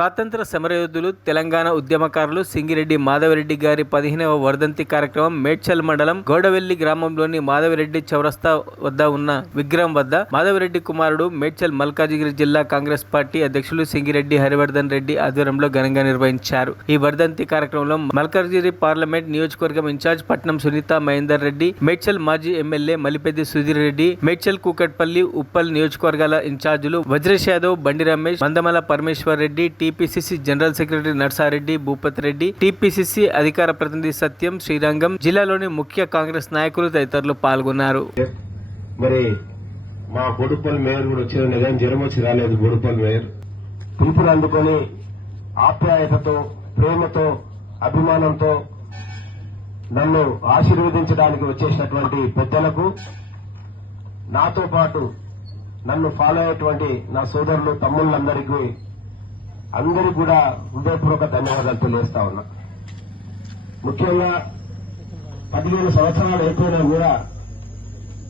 స్వాతంత్ర సమరయోధులు తెలంగాణ ఉద్యమకారులు సింగిరెడ్డి మాధవరెడ్డి గారి పదిహేనవ వర్ధంతి కార్యక్రమం మేడ్చల్ మండలం గౌడవెల్లి గ్రామంలోని మాధవరెడ్డి చౌరస్తా వద్ద ఉన్న విగ్రహం వద్ద మాధవరెడ్డి కుమారుడు మేడ్చల్ మల్కాజిగిరి జిల్లా కాంగ్రెస్ పార్టీ అధ్యక్షులు సింగిరెడ్డి హరివర్ధన్ రెడ్డి ఆధ్వర్యంలో ఘనంగా నిర్వహించారు. ఈ వర్ధంతి కార్యక్రమంలో మల్కాజిగిరి పార్లమెంట్ నియోజకవర్గం ఇన్ఛార్జ్ పట్నం సునీత మహేందర్ రెడ్డి మేడ్చల్ మాజీ ఎమ్మెల్యే మలిపెద్ది సుధీర్ రెడ్డి మేడ్చల్ కూకట్పల్లి ఉప్పల్ నియోజకవర్గాల ఇన్ఛార్జీలు Vajresh Yadav Bandi Ramesh Mandamala Parameshwar Reddy T. TPCC general secretary Narsareddy Bhupathi Reddy TPCC అధికార ప్రతినిధి సత్యం శ్రీరంగం జిల్లాలోని ముఖ్య కాంగ్రెస్ నాయకులు తదితరులు పాల్గొన్నారు. మరి మా బొడుపల్ మేయర్ కూడా వచ్చారు నిజం జ్వరం వచ్చి రాలేదు బొడుపల్ మేయర్. పిలుపుని అందుకొని ఆప్యాయతతో ప్రేమతో అభిమానంతో నన్ను ఆశీర్వదించడానికి వచ్చేసినటువంటి పెద్దలకు నాతో పాటు నన్ను ఫాలో అయ్యేటువంటి నా సోదరులు తమ్ముళ్ళందరికీ అందరికీ కూడా హృదయపూర్వక ధన్యవాదాలు తెలియజేస్తా ఉన్నా. ముఖ్యంగా పదిహేను సంవత్సరాలు అయిపోయినా కూడా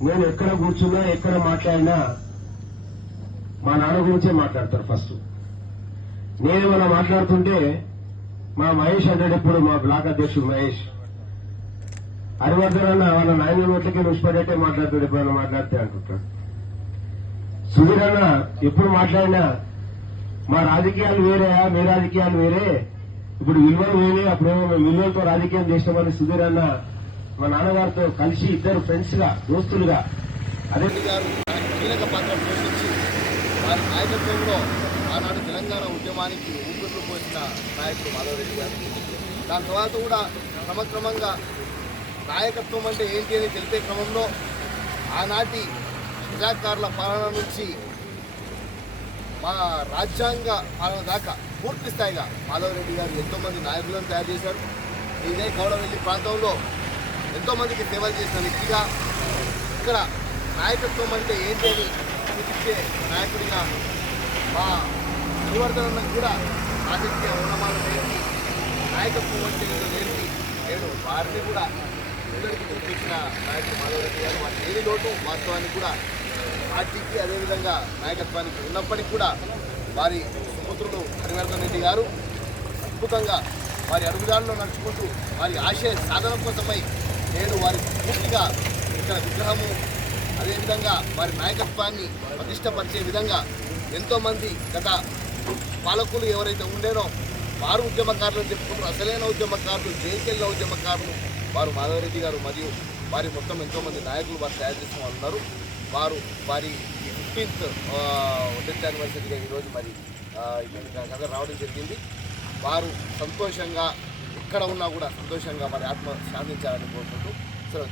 నేను ఎక్కడ కూర్చున్నా ఎక్కడ మాట్లాడినా మా నాన్న గురించే మాట్లాడతారు ఫస్ట్. నేను నేనేమన్నా మాట్లాడుతుంటే మా మహేష్ అంటేటప్పుడు మా బ్లాక్ అధ్యక్షుడు మహేష్. హరివర్ధన్ అన్న వాళ్ళ నాయన నోట్లకి రుచిపడేట్టే మాట్లాడుతాడు ఎప్పుడైనా మాట్లాడితే అంటుంటాడు. సుధీర్ అన్న ఎప్పుడు మాట్లాడినా మా రాజకీయాలు వేరే మీ రాజకీయాలు వేరే. ఇప్పుడు విలువలు వేరే అప్పుడేమో మేము విలువలతో రాజకీయం చేసినామని సుధీర్ అన్న మా నాన్నగారితో కలిసి ఇద్దరు ఫ్రెండ్స్గా దోస్తులుగా. అదే గారు కీలక పాత్ర పోషించి వారి నాయకత్వంలో ఆనాడు తెలంగాణ ఉద్యమానికి ఊపిర్లు పోసిన నాయకుడు మాధవరెడ్డి గారు. దాని తర్వాత కూడా క్రమక్రమంగా నాయకత్వం అంటే ఏంటి అని తెలిపే క్రమంలో ఆనాటి క్రీడాకారుల పాలన నుంచి మా రాజ్యాంగ పాలన దాకా పూర్తి స్థాయిగా మాధవరెడ్డి గారు ఎంతోమంది నాయకులను తయారు చేశారు. ఇదే గౌడవెల్లి ప్రాంతంలో ఎంతోమందికి సేవలు చేసిన వ్యక్తిగా ఇక్కడ నాయకత్వం అంటే ఏంటి అని చూపించే నాయకుడిగా మా పరివర్తనకు కూడా రాజకీయ ఉన్నమాలు నేర్పి నాయకత్వం అంటే నేర్పి నేను వారిని కూడా అందరికీ చూపించిన నాయకుడు మాధవరెడ్డి గారు. వారి లేని లోటు వాస్తవాన్ని కూడా పార్టీకి అదేవిధంగా నాయకత్వానికి ఉన్నప్పటికీ కూడా వారి సుపుత్రుడు హరివర్ధన్ రెడ్డి గారు అద్భుతంగా వారి అడుగుదారిలో నడుచుకుంటూ వారి ఆశయ సాధన కోసమై నేను వారి పూర్తిగా ఇక్కడ విగ్రహము అదేవిధంగా వారి నాయకత్వాన్ని ప్రతిష్టపరిచే విధంగా ఎంతోమంది గత పాలకులు ఎవరైతే ఉండేనో వారు ఉద్యమకారులు చెప్పుకుంటారు అసలైన ఉద్యమకారులు జైలుకెళ్ళిన ఉద్యమకారులు వారు మాధవరెడ్డి గారు మరియు వారి మొత్తం ఎంతోమంది నాయకులు వారు తయారు చేసిన వాళ్ళు ఉన్నారు. వారు వారి ఫిఫ్టీన్త్ డెత్ యానివర్సరీగా ఈరోజు మరి కథ రావడం జరిగింది. వారు సంతోషంగా ఎక్కడ ఉన్నా కూడా సంతోషంగా వారి ఆత్మ సాధించాలని కోరుకుంటూ సెలవు